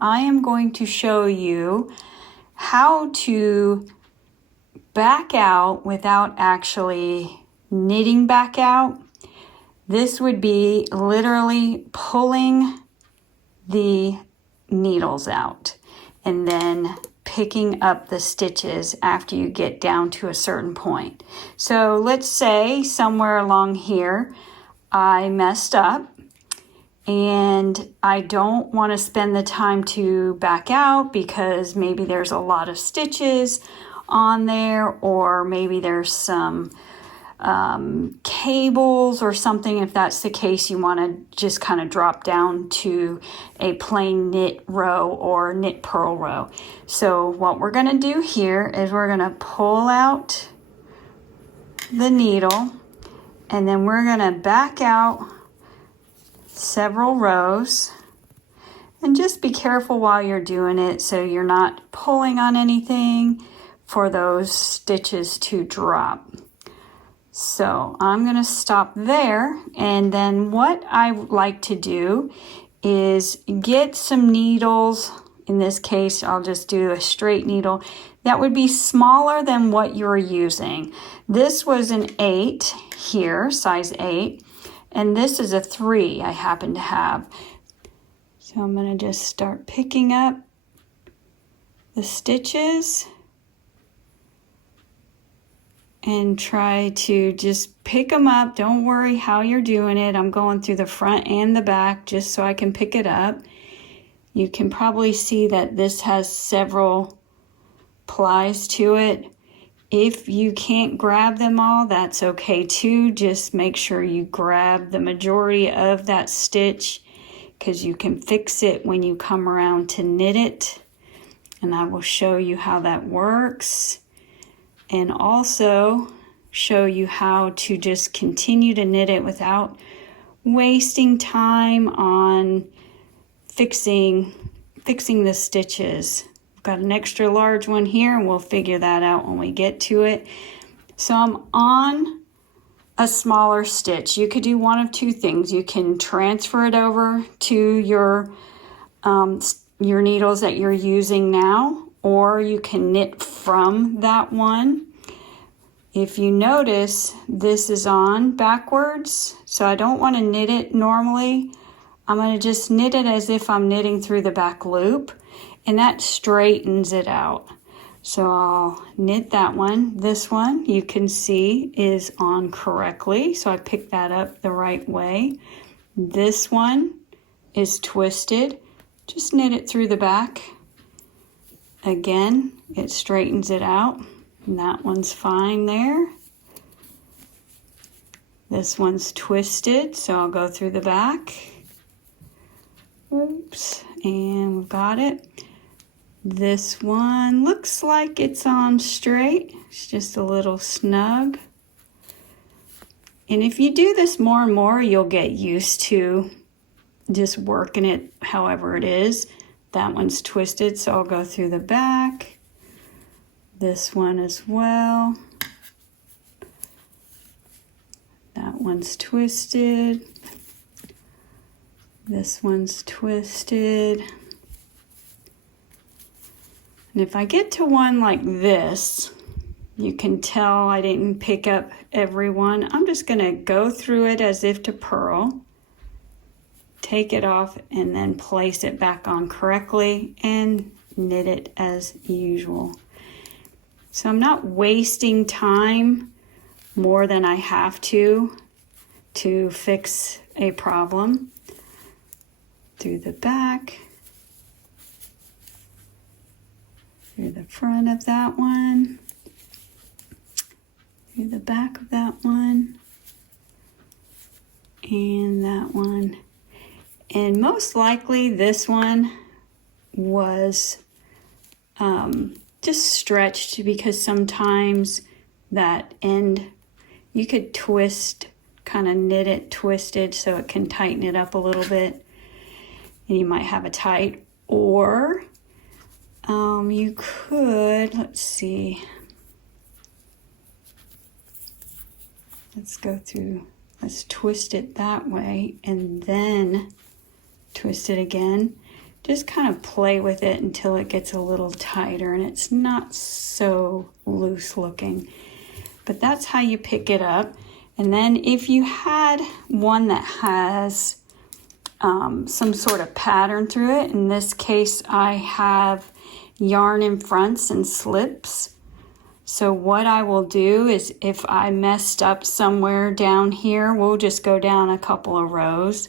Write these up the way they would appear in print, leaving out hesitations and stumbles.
I am going to show you how to back out without actually knitting back out. This would be literally pulling the needles out and then picking up the stitches after you get down to a certain point. So let's say somewhere along here I messed up and I don't want to spend the time to back out because maybe there's a lot of stitches on there, or maybe there's some cables or something. If that's the case, you want to just kind of drop down to a plain knit row or knit purl row. So what we're going to do here is we're going to pull out the needle and then we're going to back out several rows, and just be careful while you're doing it so you're not pulling on anything for those stitches to drop. So I'm going to stop there, and then what I like to do is get some needles. In this case, I'll just do a straight needle that would be smaller than what you're using. This was an 8 here, size 8, and this is a 3 I happen to have. So I'm going to just start picking up the stitches and try to just pick them up. Don't worry how you're doing it. I'm going through the front and the back just so I can pick it up. You can probably see that this has several plies to it. If you can't grab them all, that's okay too. Just make sure you grab the majority of that stitch because you can fix it when you come around to knit it. And I will show you how that works, and also show you how to just continue to knit it without wasting time on fixing the stitches. I've got an extra large one here and we'll figure that out when we get to it. So I'm on a smaller stitch. You could do one of two things. You can transfer it over to your needles that you're using now, or you can knit from that one. If you notice, this is on backwards, so I don't want to knit it normally. I'm going to just knit it as if I'm knitting through the back loop, and that straightens it out. So I'll knit that one. This one you can see is on correctly, so I picked that up the right way. This one is twisted. Just knit it through the back. Again, it straightens it out. And that one's fine there. This one's twisted, so I'll go through the back. Oops, and we've got it. This one looks like it's on straight. It's just a little snug. And if you do this more and more, you'll get used to just working it however it is. That one's twisted, so I'll go through the back. This one as well. That one's twisted. This one's twisted. And if I get to one like this, you can tell I didn't pick up every one. I'm just going to go through it as if to purl, take it off, and then place it back on correctly and knit it as usual. So I'm not wasting time more than I have to fix a problem. Through the back, through the front of that one, through the back of that one, and that one. And most likely this one was just stretched, because sometimes that end you could twist, kind of knit it twisted so it can tighten it up a little bit, and you might have a tight, or you could, let's see, let's go through, let's twist it that way and then twist it again. just kind of play with it until it gets a little tighter and it's not so loose looking. But that's how you pick it up. And then if you had one that has some sort of pattern through it, in this case I have yarn in fronts and slips. So what I will do is if I messed up somewhere down here, we'll just go down a couple of rows.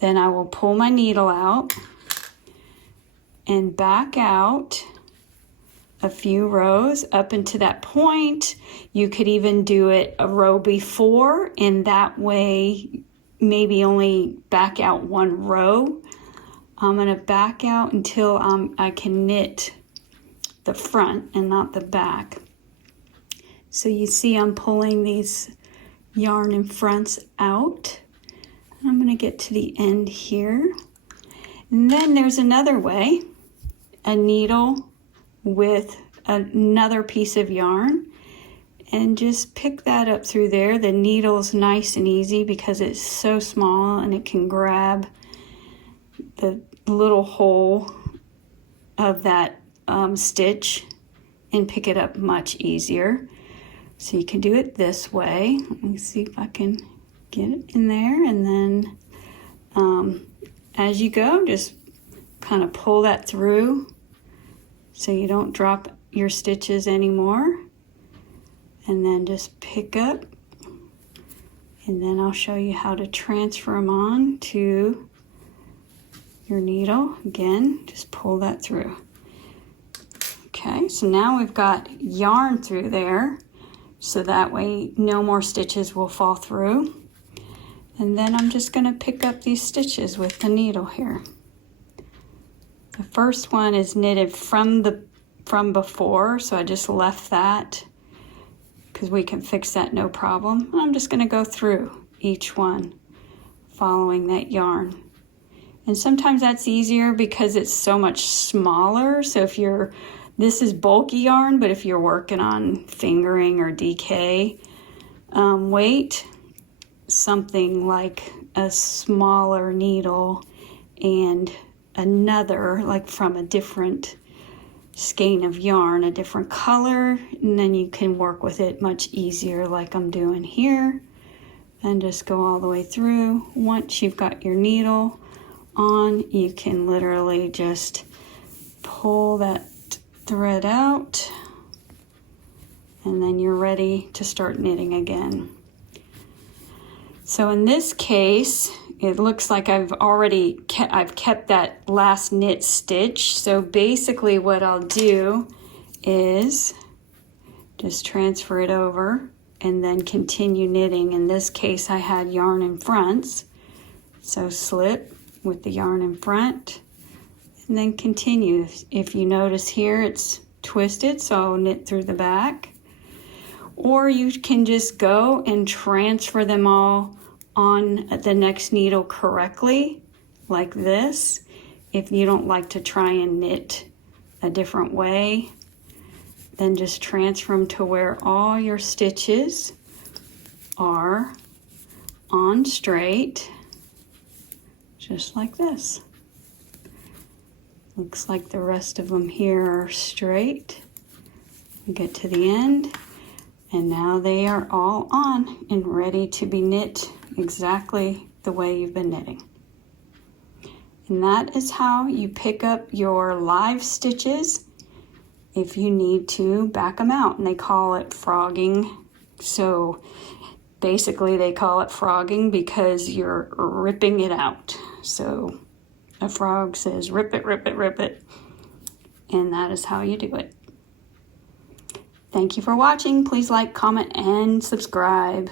Then I will pull my needle out and back out a few rows up into that point. You could even do it a row before, and that way maybe only back out one row. I'm going to back out until I can knit the front and not the back. So you see I'm pulling these yarn in fronts out. I'm going to get to the end here. And then there's another way, a needle with another piece of yarn, and just pick that up through there. The needle's nice and easy because it's so small and it can grab the little hole of that stitch and pick it up much easier. So you can do it this way. Let me see if I can get it in there, and then as you go, just kind of pull that through so you don't drop your stitches anymore, and then just pick up, and then I'll show you how to transfer them on to your needle. Again, just pull that through. Okay, so now we've got yarn through there, so that way no more stitches will fall through. And then I'm just going to pick up these stitches with the needle here. The first one is knitted from before, so I just left that because we can fix that no problem. I'm just going to go through each one following that yarn. And sometimes that's easier because it's so much smaller. So if this is bulky yarn, but if you're working on fingering or DK weight, something like a smaller needle and another, like from a different skein of yarn, a different color, and then you can work with it much easier like I'm doing here. And just go all the way through. Once you've got your needle on, you can literally just pull that thread out, and then you're ready to start knitting again. So in this case, it looks like I've kept that last knit stitch. So basically what I'll do is just transfer it over and then continue knitting. In this case, I had yarn in fronts, so slip with the yarn in front and then continue. If you notice here, it's twisted, so I'll knit through the back. Or you can just go and transfer them all on the next needle correctly, like this. If you don't like to try and knit a different way, then just transfer them to where all your stitches are on straight, just like this. Looks like the rest of them here are straight. We get to the end, and now they are all on and ready to be knit exactly the way you've been knitting. And that is how you pick up your live stitches if you need to back them out. And they call it frogging. So basically they call it frogging because you're ripping it out. So a frog says rip it, rip it, rip it. And that is how you do it. Thank you for watching. Please like, comment, and subscribe.